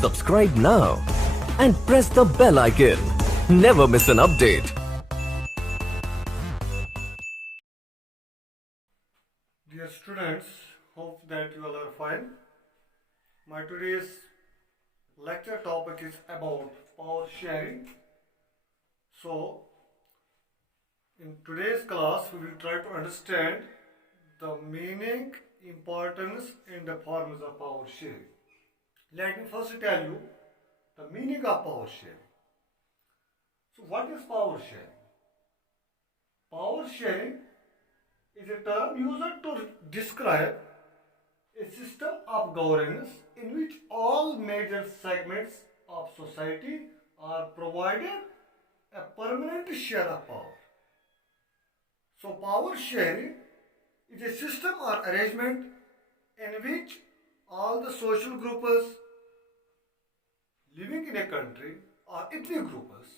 Subscribe now and press the bell icon. Never miss an update. Dear students, hope that you all are fine. My today's lecture topic is about power sharing. So, in today's class, we will try to understand the meaning, importance, and the forms of power sharing. Let me first tell you the meaning of power sharing. So, what is power sharing? Power sharing is a term used to describe a system of governance in which all major segments of society are provided a permanent share of power. So, power sharing is a system or arrangement in which all the social groups living in a country or ethnic groups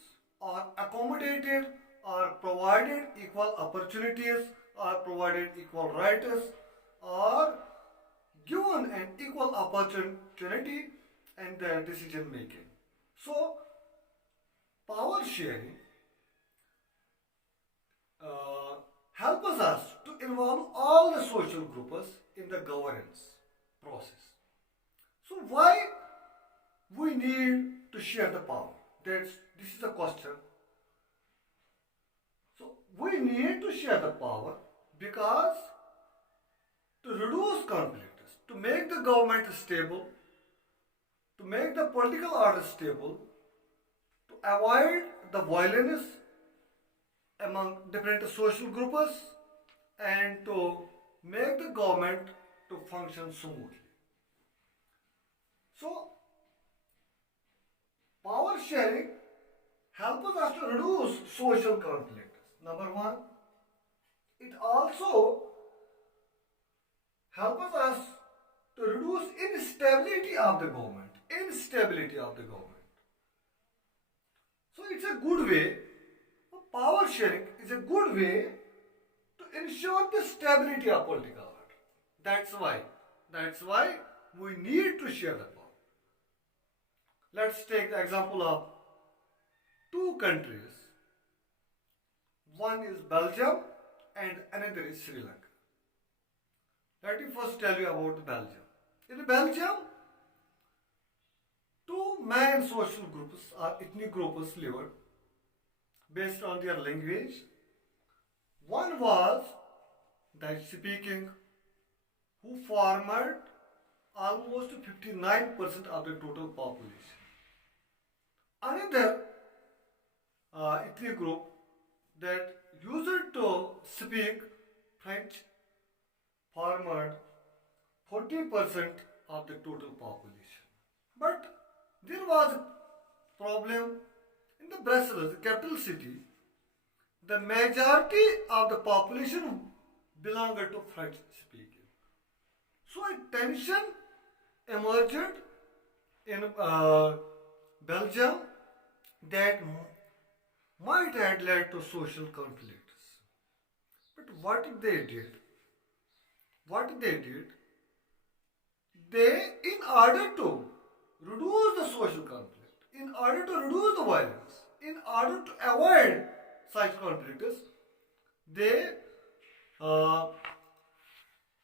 are accommodated or provided equal opportunities or provided equal rights or given an equal opportunity in their decision making. So, power sharing helps us to involve all the social groups in the governance process. So, why we need to share the power? This is the question. So, we need to share the power because to reduce conflicts, to make the government stable, to make the political order stable, to avoid the violence among different social groups, and to make the government to function smoothly. So, power sharing helps us to reduce social conflicts. Number one, it also helps us to reduce instability of the government. Instability of the government. So it's a good way, power sharing is a good way to ensure the stability of political order. That's why we need to share the power. Let's take the example of two countries. One is Belgium and another is Sri Lanka. Let me first tell you about Belgium. In Belgium, two main social groups or ethnic groups lived based on their language. One was Dutch speaking, who formed almost 59% of the total population. Another ethnic group that used to speak French formed 40% of the total population. But there was a problem in the Brussels, the capital city. The majority of the population belonged to French speaking. So a tension emerged in Belgium that might have led to social conflicts. But what they did, they, in order to reduce the social conflict, in order to reduce the violence, in order to avoid such conflicts, they formed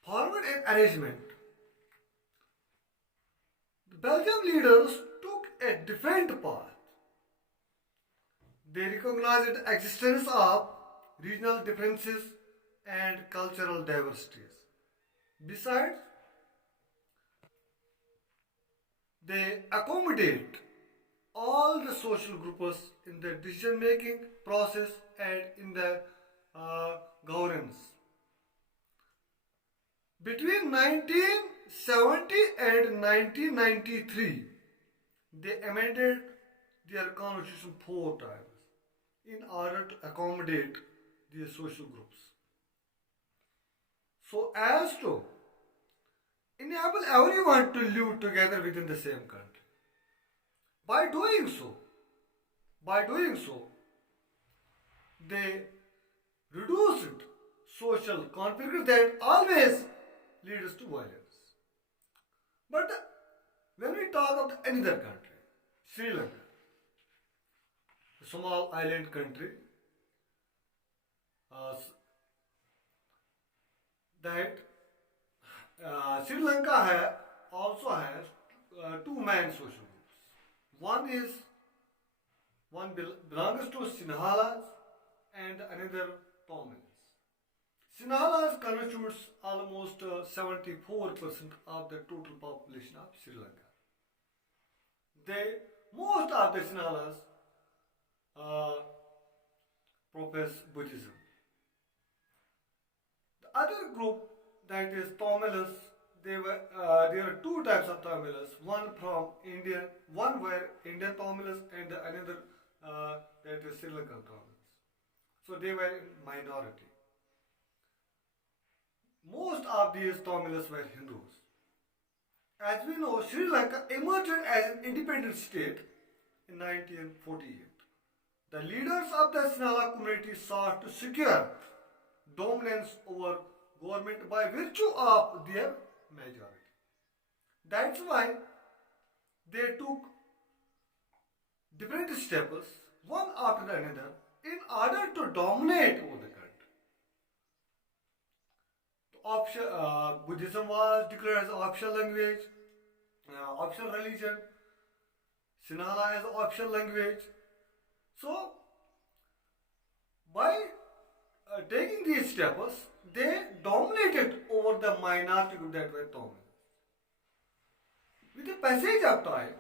an arrangement. The Belgian leaders took a different path. They recognized the existence of regional differences and cultural diversities. Besides, they accommodate all the social groups in the decision making process and in the governance. Between 1970 and 1993, they amended their constitution 4 times in order to accommodate these social groups, so as to enable everyone to live together within the same country. By doing so, they reduced social conflict that always leads to violence. But When we talk of another country, Sri Lanka, a small island country, that Sri Lanka also has two main social groups. One belongs to Sinhalas and another Tamils. Sinhalas constitutes almost 74% of the total population of Sri Lanka. Most of the Sinhalas profess Buddhism. The other group, that is Tamils, there are two types of Tamils. One from India, one were Indian Tamils, and another that is Sri Lankan Tamils. So they were in minority. Most of these Tamils were Hindus. As we know, Sri Lanka emerged as an independent state in 1948. The leaders of the Sinhala community sought to secure dominance over government by virtue of their majority. That's why they took different steps, one after another, in order to dominate over the country. Buddhism was declared as official language, official religion. Sinhala as official language. So, by taking these steps, they dominated over the minority group that were Tamils. With the passage of time,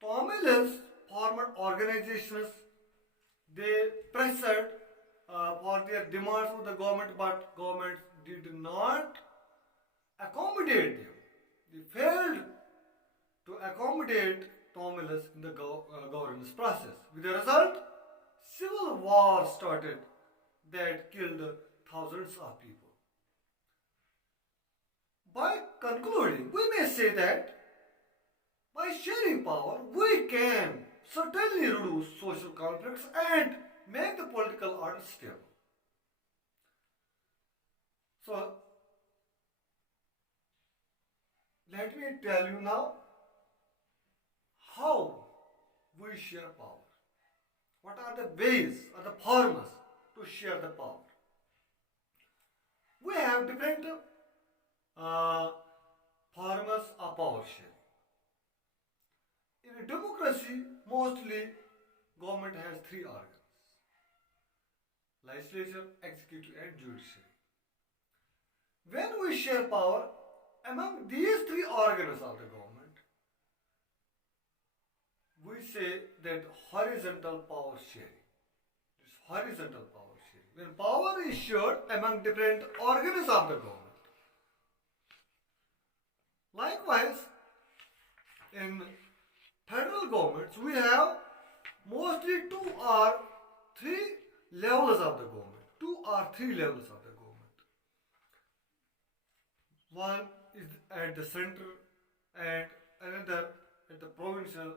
Tamils formed organizations. They pressed for their demands of the government, but government did not accommodate them. They failed to accommodate Tamils in the governance process. With the result, civil war started that killed thousands of people. By concluding, we may say that by sharing power, we can certainly reduce social conflicts and make the political order stable. So, let me tell you now how we share power. What are the ways or the forms to share the power? We have different forms of power sharing. In a democracy, mostly government has three organs: legislature, executive, and judiciary. When we share power among these three organs of the government, we say that horizontal power sharing. This horizontal power sharing. When power is shared among different organs of the government. Likewise, in federal governments, we have mostly two or three levels of the government. Two or three levels of the government. One is at the center and another at the provincial